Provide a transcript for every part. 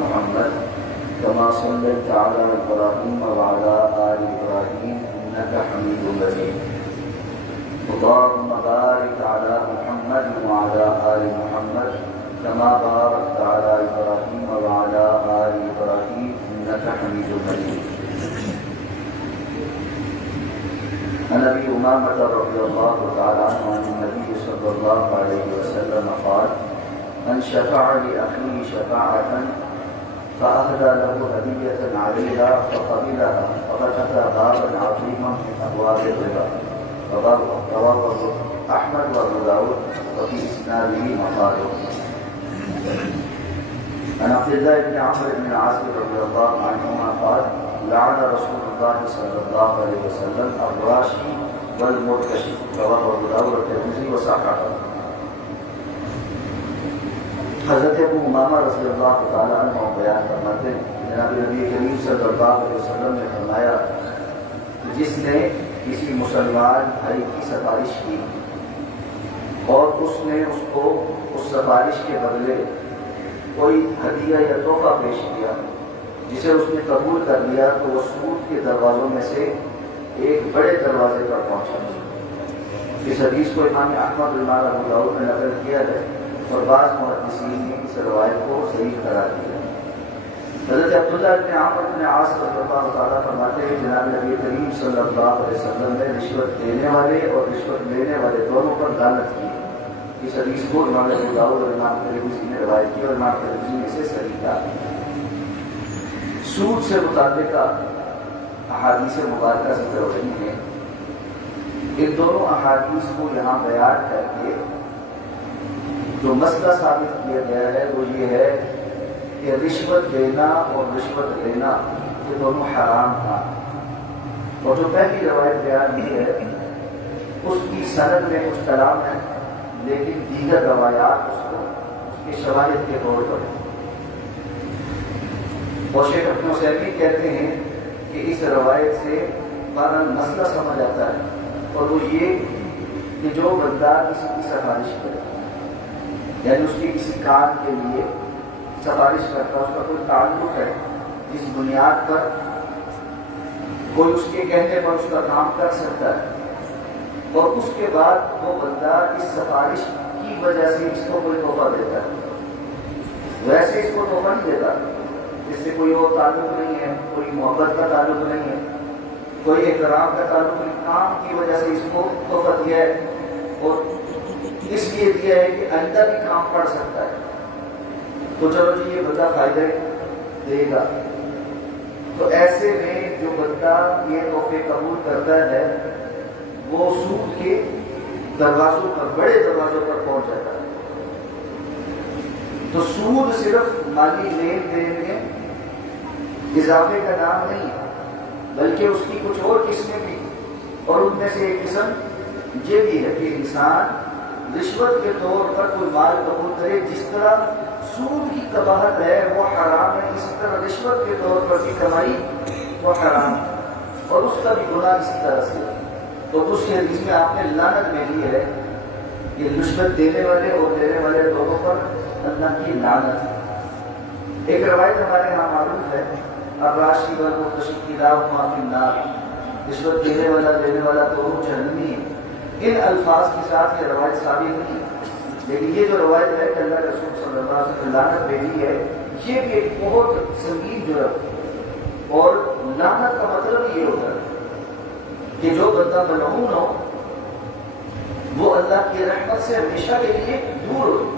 محمد كما صليت على إبراهيم وعلى آل إبراهيم إنك حميد مجيد اللهم بارك على محمد وعلى آل محمد كما باركت على إبراهيم وعلى آل إبراهيم إنك حميد مجيد. عن أبي أمامة رضي الله تعالى عنه عن النبي صلى الله عليه وسلم قال: من شفع لأخيه شفاعة فأهدى له هدية عليها فقبلها فقد أتى بابا عظيما من أبواب الربا. رواه أحمد وأبو داود وفي إسناده مقال. عن عبد الله بن عمرو بن العاص رضي الله عنهما قال: لعن رسول الله صلى الله عليه وسلم الراشي والمرتشي. رواه أبو داود والترمذي وصححه. حضرت ابو امامہ رضی اللہ تعالیٰ عنہ بیان فرماتے ہیں جناب نبی کریم صلی اللہ علیہ وسلم نے فرمایا جس نے کسی مسلمان بھائی کی سفارش کی اور اس نے اس کو اس سفارش کے بدلے کوئی ہدیہ یا تحفہ پیش کیا جسے اس نے قبول کر لیا تو وہ سود کے دروازوں میں سے ایک بڑے دروازے پر پہنچا. اس حدیث کو امام احمد امام ابو داؤد نے نقل کیا ہے اور بعض محدثین نے اس روایت کو صحیح قرار دیا. حضرت عبداللہ بن عمرو بن عاص رضی اللہ تعالیٰ فرماتے ہیں جناب نبی کریم صلی اللہ علیہ وسلم نے رشوت دینے والے اور رشوت لینے والے دونوں پر لعنت کی. اس حدیث کو امام ابو داؤد اور امام ترمذی نے روایت کی اور امام ترمذی نے اسے صحیح کہا. سود سے متعلق احادیث مبارکہ سے جو رہی ہیں ان دونوں احادیث کو یہاں بیان کر کے جو مسئلہ ثابت کیا گیا ہے وہ یہ ہے کہ رشوت دینا اور رشوت لینا یہ دونوں حرام تھا. اور جو پہلی روایت بیان کی ہے اس کی سند میں کچھ کلام ہے لیکن دیگر روایات اس کے شواہد کے طور پر. اور شیخ ابن عثیمین کہتے ہیں کہ اس روایت سے قانون مسئلہ سمجھ آتا ہے اور وہ یہ کہ جو بندہ کسی کی سفارش کرے یعنی اس کی کسی کام کے لیے سفارش کرتا ہے اس کا کوئی تعلق ہے جس بنیاد پر کوئی اس کے کہنے پر اس کا کام کر سکتا ہے اور اس کے بعد وہ بندہ اس سفارش کی وجہ سے اس کو کوئی تحفہ دیتا ہے. ویسے اس کو تحفہ نہیں دیتا اس سے کوئی اور تعلق نہیں ہے, کوئی محبت کا تعلق نہیں ہے, کوئی احترام کا تعلق نہیں. کام کی وجہ سے اس کو تحفہ دیا ہے اور اس لیے دیا ہے کہ آئندہ بھی کام پڑ سکتا ہے تو چلو جی یہ بندہ فائدہ دے گا. تو ایسے میں جو بندہ یہ تحفے قبول کرتا ہے وہ سود کے دروازوں پر بڑے دروازوں پر پہنچ جاتا ہے. تو سود صرف مالی لین دین میں اضافے کا نام نہیں ہے بلکہ اس کی کچھ اور قسمیں بھی اور ان میں سے ایک قسم یہ بھی ہے کہ انسان رشوت کے طور پر کوئی مال قبول کرے. جس طرح سود کی قباحت ہے وہ حرام ہے اسی طرح رشوت کے طور پر بھی کمائی وہ حرام ہے اور اس کا بھی گناہ اسی طرح سے. تو اس کے حدیث میں آپ نے لعنت میں لی ہے کہ رشوت دینے والے اور دینے والے دونوں پر اللہ کی لعنت ہے. ایک روایت ہمارے یہاں معروف ہے الراشی والمرتشی کلاہما فی النار. رشوت دینے والا دینے والا دونوں جہنمی ہیں. ان الفاظ کے ساتھ یہ روایت ثابت نہیں ہے لیکن یہ جو روایت ہے کہ اللہ رسول صلی اللہ علیہ وسلم لعنت بھیجی ہے یہ بھی ایک بہت سنگین جرم اور لعنت کا مطلب یہ ہوتا ہے کہ جو بندہ ملعون ہو وہ اللہ کی رحمت سے ہمیشہ کے لیے دور ہو.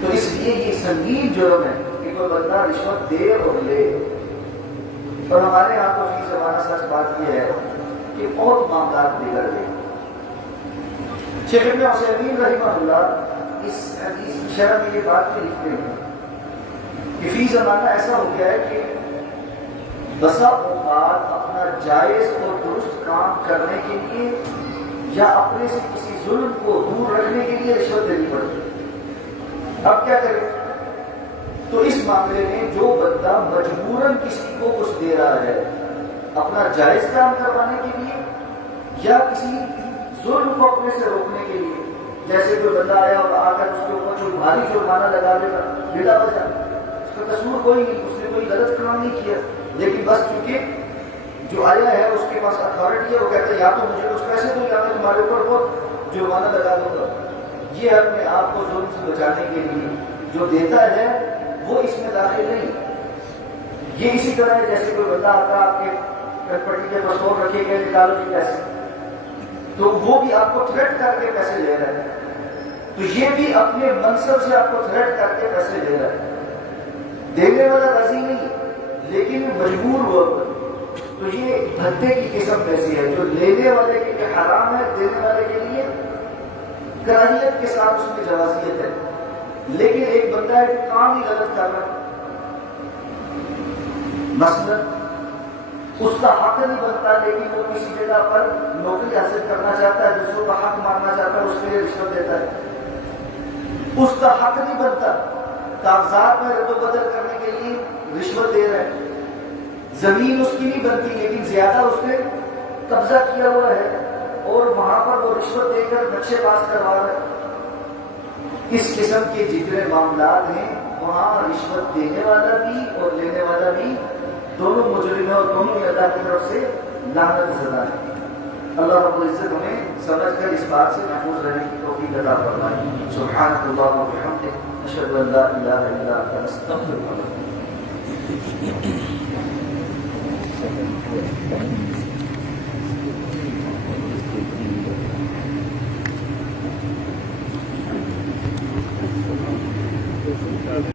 تو اس لیے یہ سنگین جرم ہے کہ کوئی بندہ رشوت دے اور لے. اور ہمارے یہاں تو فی زمانہ سچ بات یہ ہے کہ بہت معاملات بگڑ گئے. شیخ ابن عثیمین رحمہ اللہ اس حدیث کی شرح میں یہ بات بھی لکھتے ہیں کہ فی زمانہ ایسا ہو گیا ہے کہ بسا اوقات اپنا جائز اور درست کام کرنے کے لیے یا اپنے سے کسی ظلم کو دور رکھنے کے لیے رشوت دینی پڑتی ہے. اب کیا کریں؟ تو اس معاملے میں جو بندہ مجبوراً کسی کو کچھ دے رہا ہے اپنا جائز کام کروانے کے لیے یا کسی ظلم کو اپنے سے روکنے کے لیے, جیسے کوئی بندہ آیا اور آ کر اس کے اوپر کوئی بھاری جرمانہ لگا دے گا بلا وجہ, اس کو کیا، لیکن بس چونکہ جو آیا ہے اس کے پاس اتھارٹی ہے، وہ کہتے ہیں یا تو مجھے کچھ پیسے دو یا میں تمہارے اوپر بہت جرمانہ لگا دوں گا۔ یہ اپنے آپ کو ظلم سے بچانے کے لیے جو دیتا ہے وہ اس میں داخل نہیں۔ یہ اسی طرح ہے جیسے کوئی بندہ آتا ہے آپ کے پٹی کے پاسپورٹ رکھے گئے نکالو جی پیسے، تو وہ بھی آپ کو تھریٹ کر کے پیسے لے رہا ہے، تو یہ بھی اپنے منصب سے آپ کو تھریٹ کر کے پیسے لے رہا ہے۔ دینے والا راضی نہیں لیکن مجبور ہوا، تو یہ دھندے کی قسم ایسی ہے جو لینے والے کے لیے حرام ہے، دینے والے کے لیے کراہیت کے ساتھ اس میں جوازیت ہے۔ لیکن ایک بندہ ہے جو کام ہی غلط کر رہا ہے، مثلا اس کا حق نہیں بنتا لیکن وہ کسی جگہ پر نوکری حاصل کرنا چاہتا ہے، دوسروں کا حق مارنا چاہتا ہے، اس کے لیے رشوت دیتا ہے۔ اس کا حق نہیں بنتا، کاغذات میں رد و بدل کرنے کے لیے رشوت دے رہا ہے۔ زمین اس کی نہیں بنتی لیکن زیادہ اس نے قبضہ کیا ہوا ہے اور وہاں پر وہ رشوت دے کر بچے پاس کروا رہا ہے۔ اس قسم کے جتنے معاملات ہیں وہاں رشوت دینے والا بھی اور لینے والا بھی دونوں مجرم ہیں، اور دونوں ہی اللہ کی طرف سے لعنت زدہ ہیں۔ اللہ رب العزت ہمیں سمجھ کر اس بات سے محفوظ رہنے کی توفیق عطا فرمائے۔ سبحانک اللہم و بحمدک، اشہد ان لا الہ الا انت، استغفرک۔